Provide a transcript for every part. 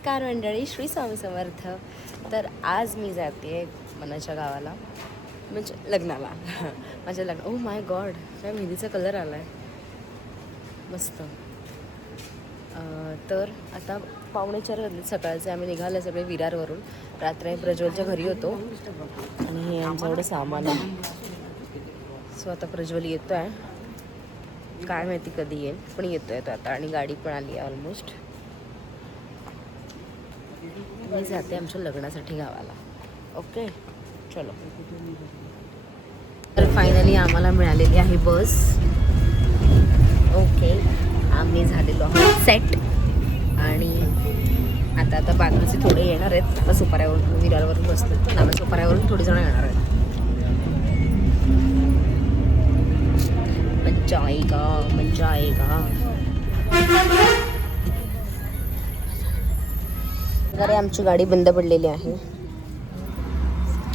नमस्कार मंडळी, श्री स्वामी समर्थ. तर आज मी जाते मनाच्या गावाला, म्हणजे लग्नाला. माझ्या लग्न. ओ माय गॉड, काय मेहंदीचा कलर आला आहे, मस्त. तर आता 3:45 वाजले सकाळचे. आम्ही निघालो सगळे विरारवरून. रात्री प्रज्वलच्या घरी होतो आणि हे यांचं एवढं सामान आहे. सो आता प्रज्वल येतो आहे, काय माहिती कधी येईल, पण येतो आहे तो आता. आणि गाडी पण आली आहे ऑलमोस्ट. मी जाते आमच्या लग्नासाठी गावाला. ओके, चलो. तर फायनली आम्हाला मिळालेली आहे बस. ओके, आम्ही झालेलो आहोत सेट. आणि आता बाजूचे थोडे येणार आहेत. आता सुपाऱ्यावरून, विरारवरून बसलो ना, सुपाऱ्यावरून थोडी जण येणार आहेत. मजा आएगा, मजा आएगा. अरे आमची गाडी बंद पडलेली आहे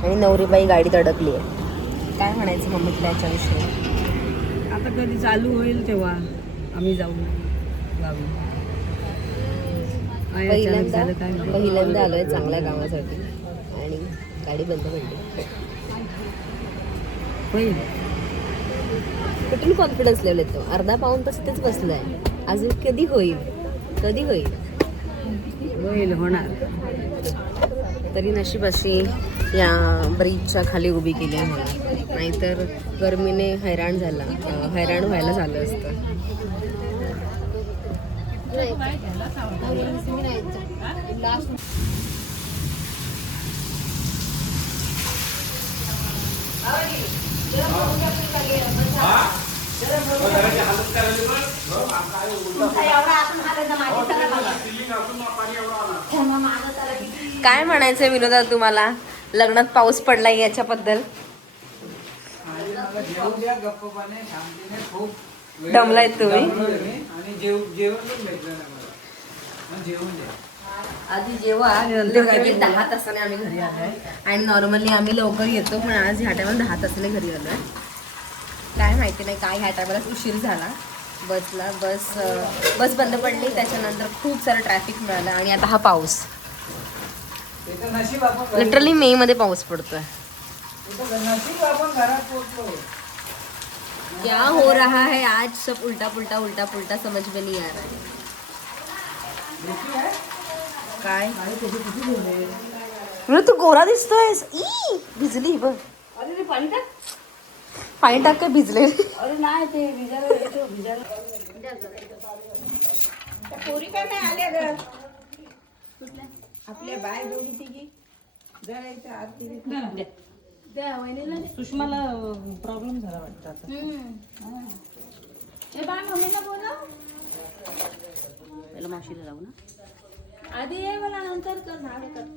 आणि नवरीबाई गाडीत अडकली आहे. काय म्हणायचं मम्मीला याच्याविषयी? आता कधी चालू होईल तेव्हा आम्ही जाऊ गावी. पहिल्यांदा आलोय चांगल्या कामासाठी आणि गाडी बंद पडली. होईल कुठून कॉन्फिडन्स लेवल येतो? अर्धा पाऊण तास इथेच बसलाय. अजून कधी होईल, कधी होईल? होईल, होणार. तरी नशीब अशी या ब्रिजच्या खाली उभी केली आहे म्हणून, नाहीतर गरमीने हैराण व्हायला झालं असतं. काय म्हणायचंय विनोदा तुम्हाला? लग्नात पाऊस पडलाय याच्याबद्दल दमलाय तुम्ही? आधी जेव्हा 10 तासाने आम्ही घरी आलोय आणि नॉर्मली आम्ही लवकर येतो, पण आज ह्या टायमाला 10 तासाने घरी आलोय. काय माहिती नाही काय ह्या टायमाला उशीर झाला बसला. बस बंद पडली, त्याच्यानंतर खूप सारं ट्रॅफिक मिळालं आणि आता हा पाऊस. लिटरली मे मध्ये पाऊस पडतोय. क्या हो रहा है आज? सब उल्टा पुल्टा समझ में नहीं आ रहा है. काय तू गोरा दिसतोय. भिजली बघ. अरे पाणी टाक, पाणी टाक. काय भिजले? अरे नाही ते भिजायला. पोरी काय नाही आल्या ग आपल्या बाय दोघी तिघी जळायचं आरती. सुषमाला प्रॉब्लेम झाला वाटतं आता. हे बाय मम्मीला बोला, त्याला मावशीला जाऊ ना आधी. ये मला नंतर कर. झाडे कट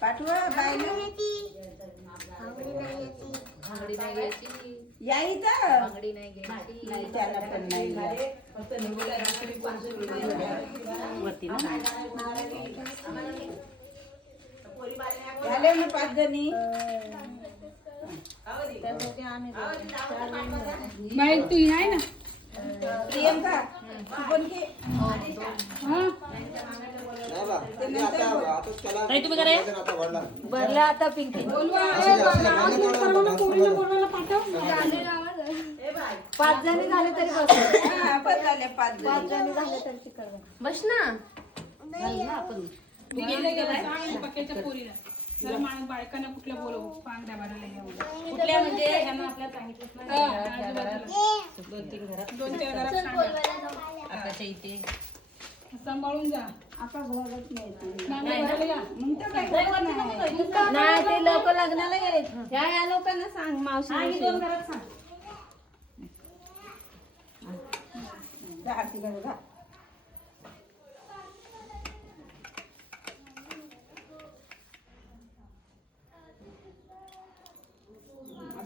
पाठवा बायला. याई तर त्याला पण नाही वरती ना. झाले ना 5 जणी. तू आहे ना प्रियंका, तू पण घे. तुम्ही करा भरला आता पिंकी. 5 जणी झाले तरी बस. 5 जणी झाले तरी तिकडे बस ना. बायकांना कुठल्या बोलवू पांगड्या भरायला कुठल्या म्हणजे आपल्या सांगितलं 2-3 घरात आताच्या इथे सांभाळून जा. आता नाही ते लोक लग्नाला गेले. या लोकांना सांग मावशी 2 घरात सांग.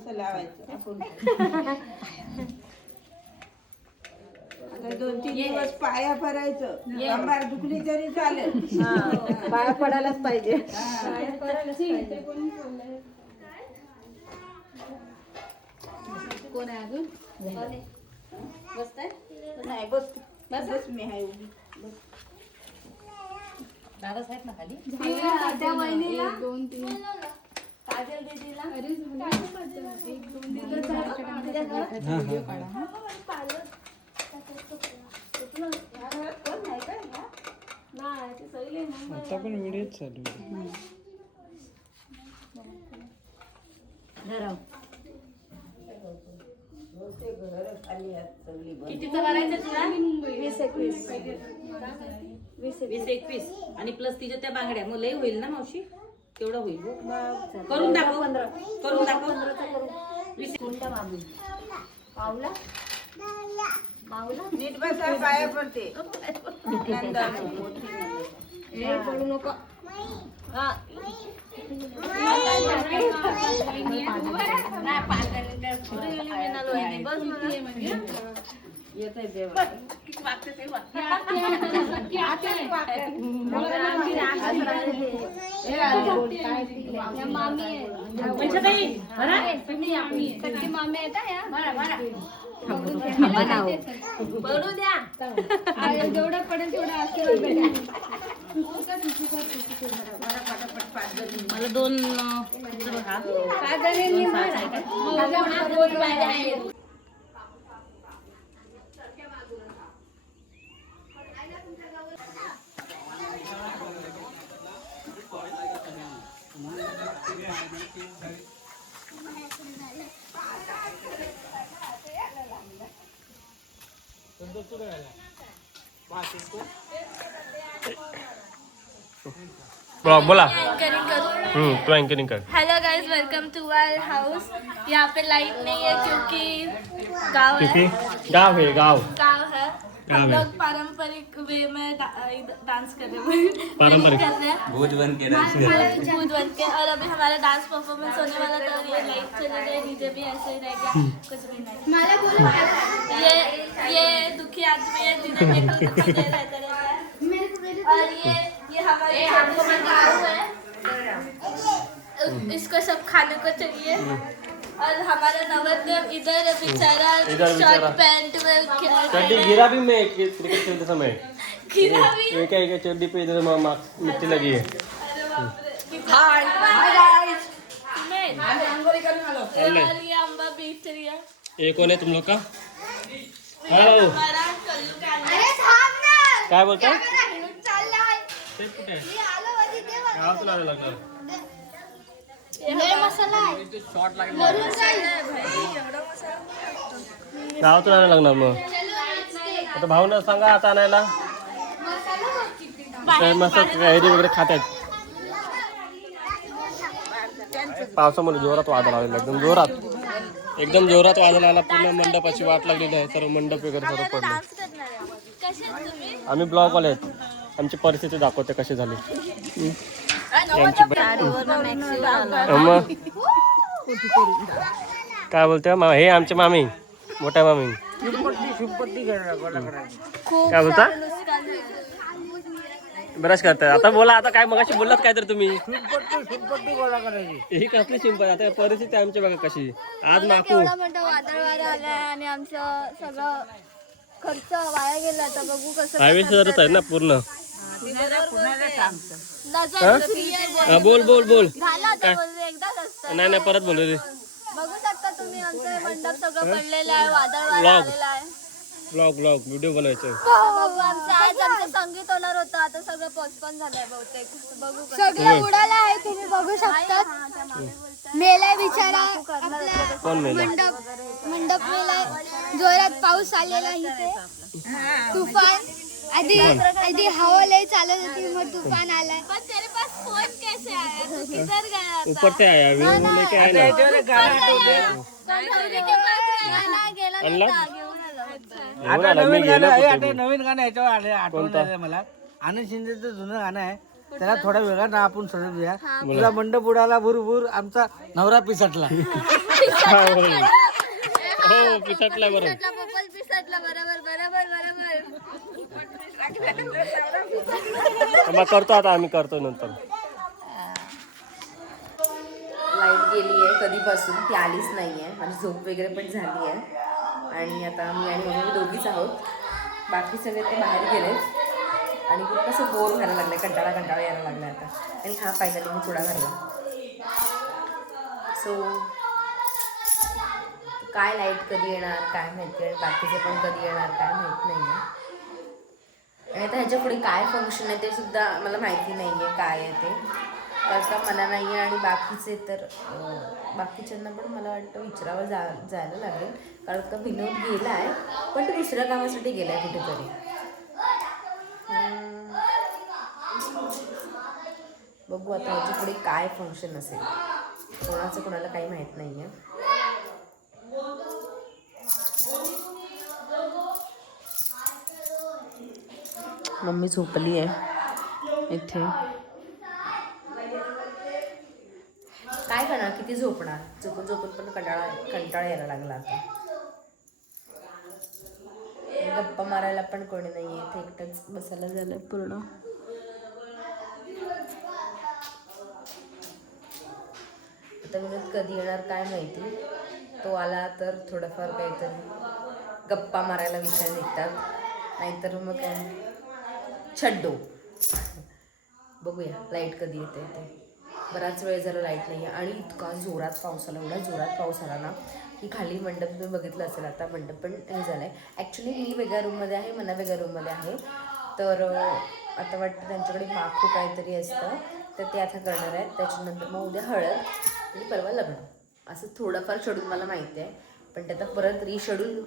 लावायचं आपण. आता 2-3 दिवस पाया पडायचं. कंबर दुखली तरी चालेल, पाया पडायलाच पाहिजे. कोण आहे अजून? बसताय? नाही बस मी आहे उभी. बस. दादाच आहेत ना खाली. त्या वहिनीला 2 3 काजल दीदीला अरे झालं 1 2 व्हिडिओ काढा. आता पण व्हिडिओ चालू आहे. कितीचं भरायचं तुला? 20 20-21 आणि प्लस तिच्या त्या बांगड्या मग लय होईल ना मावशी? तेवढं होईल हो. करून दाखव. करून दाखव. 20 कोणत्या मामी पावला पावला नीट बसा पाया पडते हे पडू नको हा मामी येता या पडू द्या जेवढं पडेल तेवढं आशीर्वाद भेटा. मला 2 बोला एंकरिंग करूं. तू एंकरिंग कर. Hello guys, welcome to our house. यहाँ पे लाइट नहीं है क्योंकि गांव है. गाव है गाव. गांव है. हम गाँव है. लोग पारंपरिक वे में डांस कर रहे हैं. पारंपरिक. कर रहे हैं भूत बन के डांस कर रहे हैं। भूत बन के. और अभी हमारा डांस परफॉर्मेंस होने वाला था और ये लाइट चले गए, डीजे भी ऐसे ही रह गया, कुछ भी नहीं. ये दुखी आदमी है जिन्हें देखो दुखी रहता रहता है. और ये हमारे गाँव है. इसको सब खाने को चाहिए. और हमारा नवरदेव इधर बेचारा इधर बेचारा. शर्ट पैंट में चड्डी गिरा भी मैं क्रिकेट खेलते समय. गिरा भी. एक चड्डी पे इधर मिट्टी लगी है. अरे बाप रे. और ये अम्बा बेच रही है. ये कौन है तुम लोग का? हेलो. हमारा कल्लू का काय बोलता? चाललाय. ते कुठे आहे? मी आलो वरती तेव्हा. गावातून आलं लागलं. हे मसाला आहे. वरून जाईल. गावातून आणायला लागणार मग. आता भाऊना सांगा आता आणायला. काय मस्त कैरी वगैरे खातात. पावसामध्ये जोरात वादळ आलेला एकदम जोरात. एकदम जोरात वादळ आला. पूर्ण मंडपाची वाट लागलेली आहे. सर्व मंडप वगैरे सर्व पडले. कसे तुम्ही? आम्ही ब्लॉगवाले आहेत. आमची परिस्थिती दाखवते कशी झाली. मग काय बोलते हे आमचे मामी, मोठ्या मामी. काय बोलता? ब्रश करताय आता. बोला आता काय मगाशी बोललात काय तर तुम्ही. ही कसली सिंपल. आता परिस्थिती आमची बघा कशी. आज माफू एवढा मोठा वादळ वारा आलाय आणि आमचं सगळं खर्च वाया गेला. तर बघू कसं आयुष्यच आहे ना पूर्ण. नजर बोल बोल बोल. झाला आता बोलले एकदाच असतं. नाही परत बोलू रे. बघू शकता तुम्ही आमचं मंडप सगळं पडलेलं आहे. वादळ वारा Vlog. आलेला आहे. ब्लॉग व्हिडिओ बनायचं. बघू आमचं आज आमचं संगीत होणार होतं. आता सगळं पोस्टपोन झालंय बहुतेक. बघू सगळं बुडाला आहे. तुम्ही बघू शकता. मेलाय बिचारा. कोण मेला? मंडप मेलाय. जोरात पाऊस आलेला इथे. तुफान आधी हवा लय चालत होती मग तुफान आलाय. पण तेरे पास फोन कैसे आया? तू किधर गया था? ऊपर से आया अभी लेके आया ना. आणला? घेऊन आला. मी गेलो कुठे. नवीन गाणं याच्यावर आले आठवण आलं मला. आनंद शिंदेचं जुनं गाणं आहे. त्याला थोडा वेगळा ना आपण सजवूया. तुला मंडप उडाला भुरभुर आमचा नवरा पिसटला. हो पिसटला बरोबर. पिसटला बरोबर बरोबर बरोबर. मग करतो आता आम्ही करतो नंतर. लाईट गेली आहे कधीपासून. ती आलीच नाही आहे. माझी झोप वगैरे पण झाली आहे. आणि आता मी आणि मम्मी दोघीच आहोत. बाकी सगळे ते बाहेर गेलेत. आणि खूप असं बोर व्हायला लागलं, कंटाळा यायला लागला आता. आणि हा फायनली मी चुडा घालला. सो काय लाईट कधी येणार काय माहिती, आणि बाकीचे पण कधी येणार काय माहीत नाही आहे. आणि आता ह्याच्या पुढे काय फंक्शन आहे ते सुद्धा मला माहिती नाही आहे काय आहे ते, त्याचा मला नाही आहे. आणि बाकीचे तर बाकीच्यांना पण मला वाटतं विचारावं जायला लागेल, कारण का विनोद गेला आहे पण तो दुसऱ्या कामासाठी गेला आहे कुठेतरी. बघू आता ह्याच्या पुढे काय फंक्शन असेल, कोणाचं कोणाला काही माहीत नाही आहे. मम्मी झोपली आहे इथे. काय करणार, किती झोपणार, झोपून पण कंटाळा यायला लागला आता. गप्पा मारायला पण कोणी नाही आहे इथे, एकटंच बसायला झालं पूर्ण. आता विनोद कधी येणार काय माहिती, तो आला तर थोडंफार काहीतरी गप्पा मारायला विषय निघतात, नाहीतर मग काय छड्डो. बघूया लाईट कधी येते ते. बराच वेळ झाला लाईट नाही आहे, आणि इतका जोरात पाऊस आला, एवढा जोरात पाऊस आला ना की खाली मंडप तुम्ही बघितलं असेल, आता मंडप पण हे झालं आहे. ॲक्च्युली मी वेगळ्या रूममध्ये आहे, मना वेगळ्या रूममध्ये आहे. तर आता वाटतं त्यांच्याकडे माखू काहीतरी असतं, तर ते आता करणार आहेत. त्याच्यानंतर मग उद्या हळद आणि परवा लग्न, असं थोडंफार शेड्यूल मला माहिती आहे. पण ते आता परत रिशेड्यूल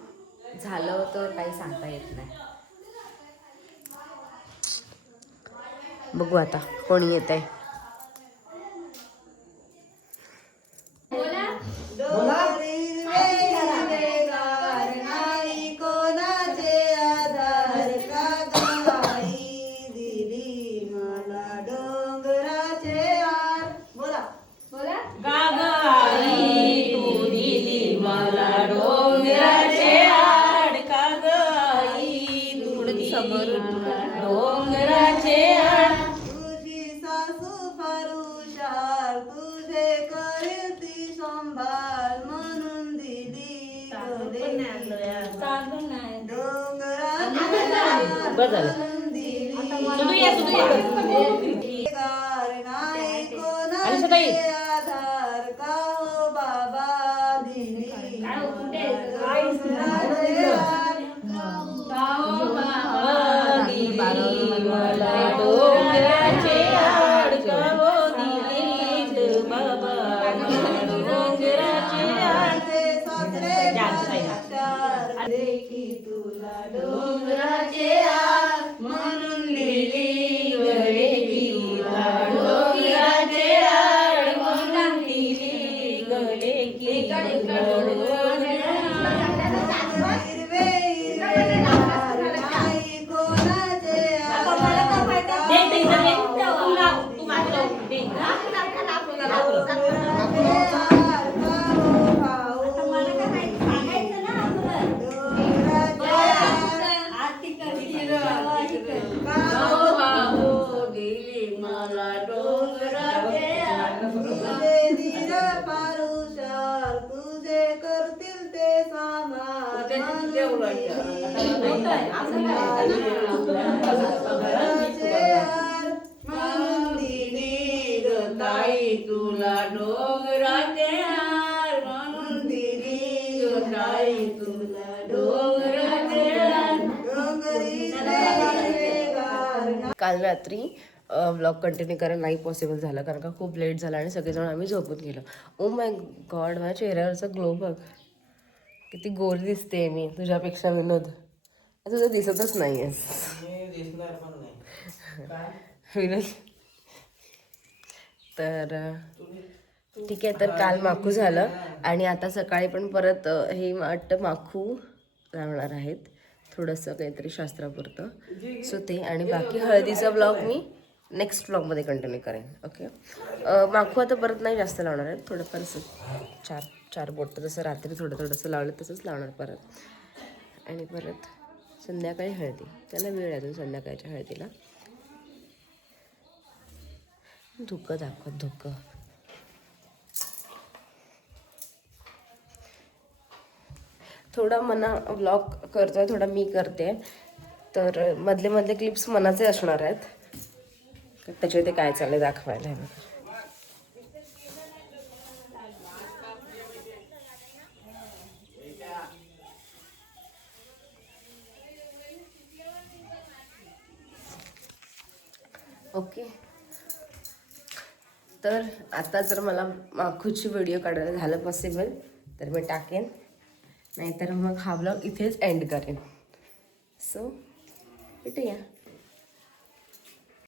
झालं तर काही सांगता येत नाही. बघू आता कोणी येत आहे. काल रात्री व्लॉग कंटिन्यू करायला नाही पॉसिबल झालं, कारण का खूप लेट झाला आणि सगळेजण आम्ही झोपून गेलो. ओ माय गॉड, माझ्या चेहऱ्यावरचा ग्लो बघ, किती गोरी दिसते मी तुझ्यापेक्षा विनोद. तुझं दिसतच नाही आहेस विनोद. तर ठीक आहे, तर काल माखू झालं आणि आता सकाळी पण परत हे वाटतं माखू लावणार आहेत, थोडंसं काहीतरी शास्त्रापुरतं. सो ते, आणि बाकी हळदीचा ब्लॉग मी नेक्स्ट ब्लॉगमध्ये कंटिन्यू करेन. ओके, माखू आता परत नाही जास्त लावणार आहे, थोडंफार असं चार बोट जसं रात्री थोडंसं लावलं तसंच लावणार परत. आणि परत संध्याकाळी हळदी, त्याला वेळ आहे संध्याकाळच्या हळदीला. धुकं दाखव, धुकं थोडा मना व्लॉग करतोय, थोडा मी करते. तर मधले मधले क्लिप्स मनाचे असणार आहेत, त्याच्या ते काय चाललंय दाखवायला आहे. ओके, तर आता जर मला माखूची व्हिडिओ काढायला झालं पॉसिबल तर मी टाकेन, नाहीतर मग हा ब्लॉग इथेच एंड करेन. सो भेटूया.